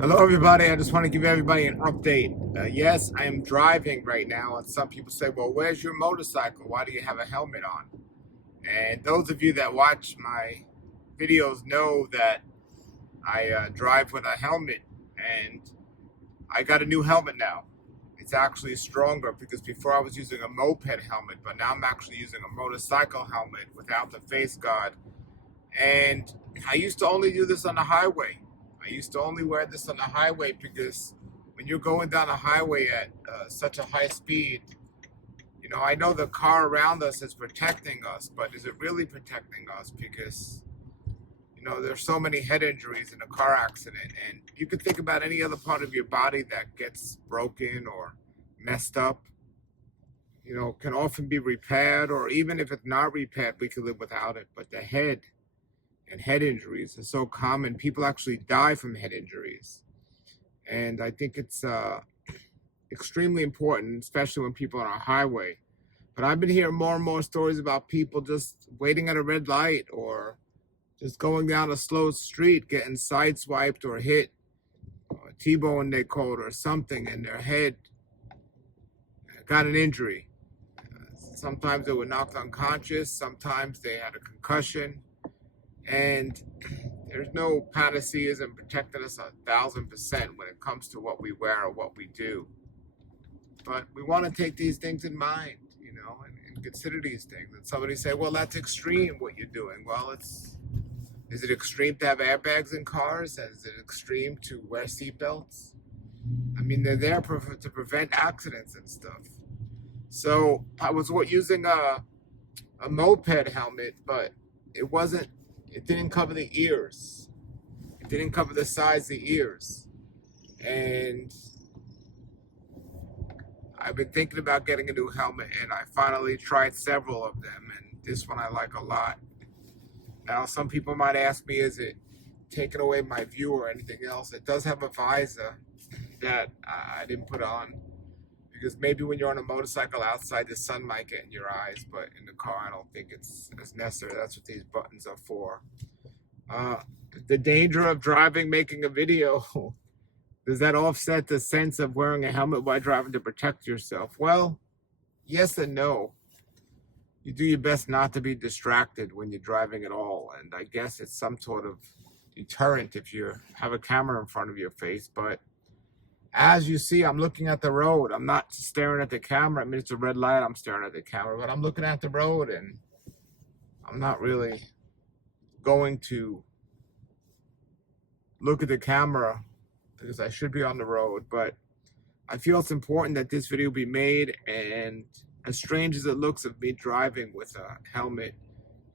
Hello, everybody. I just want to give everybody an update. Yes, I am driving right now, and some people say, well, where's your motorcycle? Why do you have a helmet on? And those of you that watch my videos know that I drive with a helmet, and I got a new helmet now. It's actually stronger because before I was using a moped helmet, but now I'm actually using a motorcycle helmet without the face guard. And I used to only do this on the highway. I used to only wear this on the highway because when you're going down a highway at such a high speed, I know the car around us is protecting us, but is it really protecting us? Because, there's so many head injuries in a car accident, and you can think about any other part of your body that gets broken or messed up, can often be repaired, or even if it's not repaired, we could live without it. But the head and head injuries are so common. People actually die from head injuries. And I think it's extremely important, especially when people are on a highway. But I've been hearing more and more stories about people just waiting at a red light or just going down a slow street, getting sideswiped or hit, or T-bone they call it, or something, and their head got an injury. Sometimes they were knocked unconscious, sometimes they had a concussion. And there's no panaceas and protecting us 1,000% when it comes to what we wear or what we do. But we want to take these things in mind, and consider these things. And somebody say, well, that's extreme what you're doing. Well, is it extreme to have airbags in cars? Is it extreme to wear seatbelts? I mean, they're there to prevent accidents and stuff. So I was using a moped helmet, but it didn't cover the ears. It didn't cover the sides of the ears. And I've been thinking about getting a new helmet, and I finally tried several of them, and this one I like a lot. Now, some people might ask me, is it taking away my view or anything else? It does have a visor that I didn't put on, because maybe when you're on a motorcycle outside, the sun might get in your eyes, but in the car, I don't think it's as necessary. That's what these buttons are for. The danger of driving, making a video, does that offset the sense of wearing a helmet while driving to protect yourself? Well, yes and no. You do your best not to be distracted when you're driving at all, and I guess it's some sort of deterrent if you have a camera in front of your face, but as you see, I'm looking at the road. I'm not staring at the camera. I mean, it's a red light, I'm staring at the camera, but I'm looking at the road, and I'm not really going to look at the camera because I should be on the road. But I feel it's important that this video be made, and as strange as it looks of me driving with a helmet,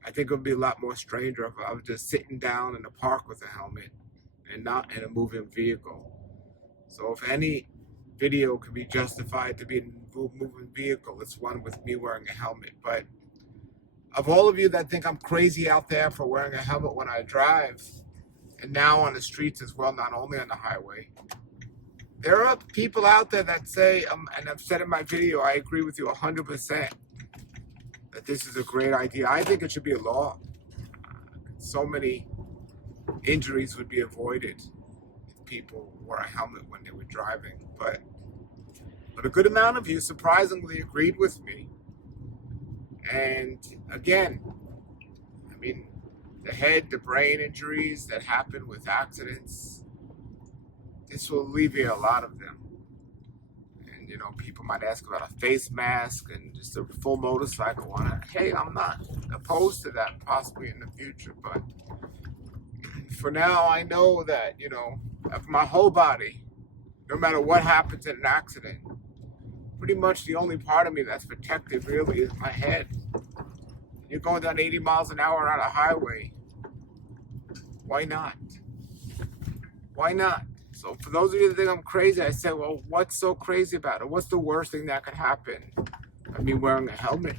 I think it would be a lot more stranger if I was just sitting down in a park with a helmet and not in a moving vehicle. So if any video can be justified to be in a moving vehicle, it's one with me wearing a helmet. But of all of you that think I'm crazy out there for wearing a helmet when I drive, and now on the streets as well, not only on the highway, there are people out there that say, and I've said in my video, I agree with you 100%, that this is a great idea. I think it should be a law. So many injuries would be avoided if people wore a helmet when they were driving. But a good amount of you surprisingly agreed with me. And again, I mean, the head, the brain injuries that happen with accidents, this will alleviate a lot of them. And, people might ask about a face mask and just a full motorcycle on it. Hey, I'm not opposed to that possibly in the future, but for now, I know that, of my whole body, no matter what happens in an accident, pretty much the only part of me that's protected really is my head. You're going down 80 miles an hour on a highway. Why not? Why not? So for those of you that think I'm crazy, I say, well, what's so crazy about it? What's the worst thing that could happen? I mean, wearing a helmet.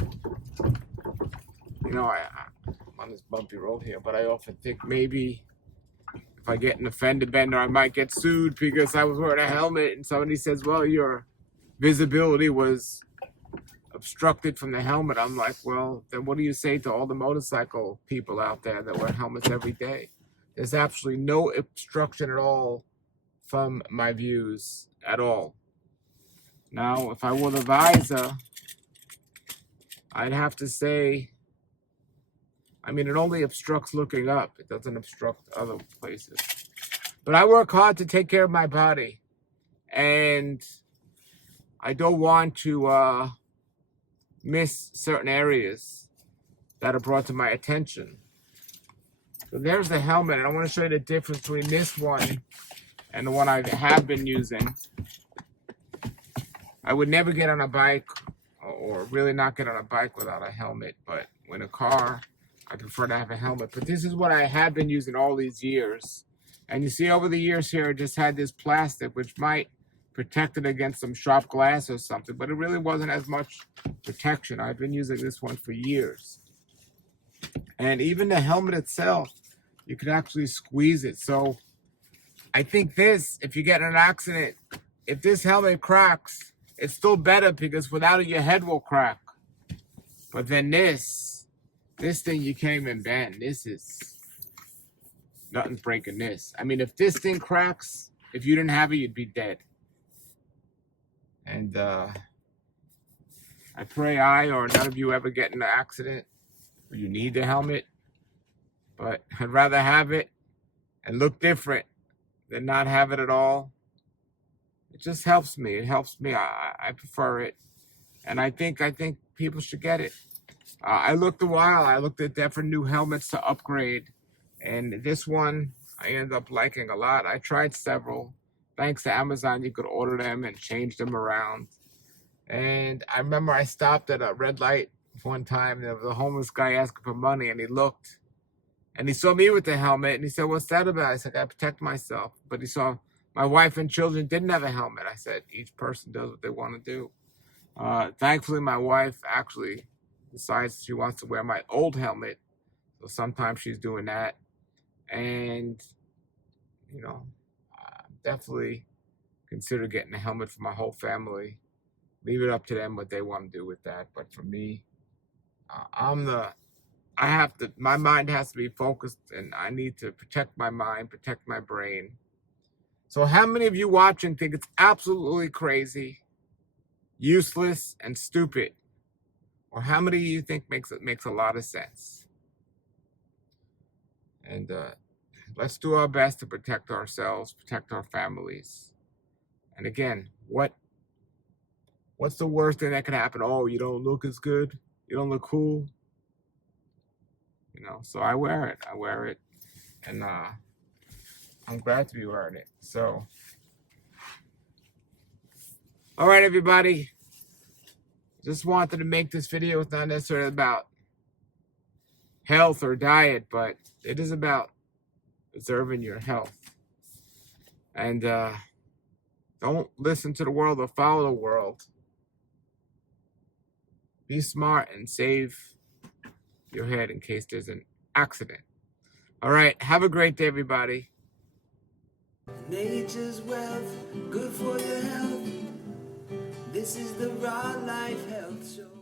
I'm on this bumpy road here, but I often think maybe if I get an offender bender, I might get sued because I was wearing a helmet, and somebody says, well, your visibility was obstructed from the helmet. I'm like, well, then what do you say to all the motorcycle people out there that wear helmets every day? There's absolutely no obstruction at all from my views at all. Now, if I wore the visor, I'd have to say, I mean, it only obstructs looking up. It doesn't obstruct other places. But I work hard to take care of my body. And I don't want to miss certain areas that are brought to my attention. So there's the helmet. And I want to show you the difference between this one and the one I have been using. I would never get on a bike, or really not get on a bike without a helmet. But in a car, I prefer to have a helmet. But this is what I have been using all these years. And you see over the years here, I just had this plastic, which might protect it against some sharp glass or something, but it really wasn't as much protection. I've been using this one for years. And even the helmet itself, you could actually squeeze it. So I think this, if you get in an accident, if this helmet cracks, it's still better because without it, your head will crack. But then this thing you can't even bend. This is, nothing's breaking this. I mean, if this thing cracks, if you didn't have it, you'd be dead. And I pray I or none of you ever get in an accident where you need the helmet. But I'd rather have it and look different than not have it at all. It just helps me. It helps me. I prefer it. And I think people should get it. I looked a while. I looked at different new helmets to upgrade. And this one, I ended up liking a lot. I tried several. Thanks to Amazon, you could order them and change them around. And I remember I stopped at a red light one time. There was a homeless guy asking for money, and he looked. And he saw me with the helmet, and he said, "What's that about?" I said, "I protect myself." But he saw my wife and children didn't have a helmet. I said, each person does what they want to do. Thankfully, my wife actually decides she wants to wear my old helmet. So sometimes she's doing that. And, you know, definitely consider getting a helmet for my whole family. Leave it up to them what they want to do with that. But for me, my mind has to be focused, and I need to protect my mind, protect my brain. So how many of you watching think it's absolutely crazy, useless, and stupid? Or how many of you think makes a lot of sense? And let's do our best to protect ourselves, protect our families. And again, what's the worst thing that could happen? Oh, you don't look as good. You don't look cool. You know, so I wear it. And I'm glad to be wearing it. So, all right, everybody. Just wanted to make this video. It's not necessarily about health or diet, but it is about preserving your health. And don't listen to the world or follow the world. Be smart and save your head in case there's an accident. All right, have a great day, everybody. Nature's wealth, good for your health. This is the Raw Life Health Show.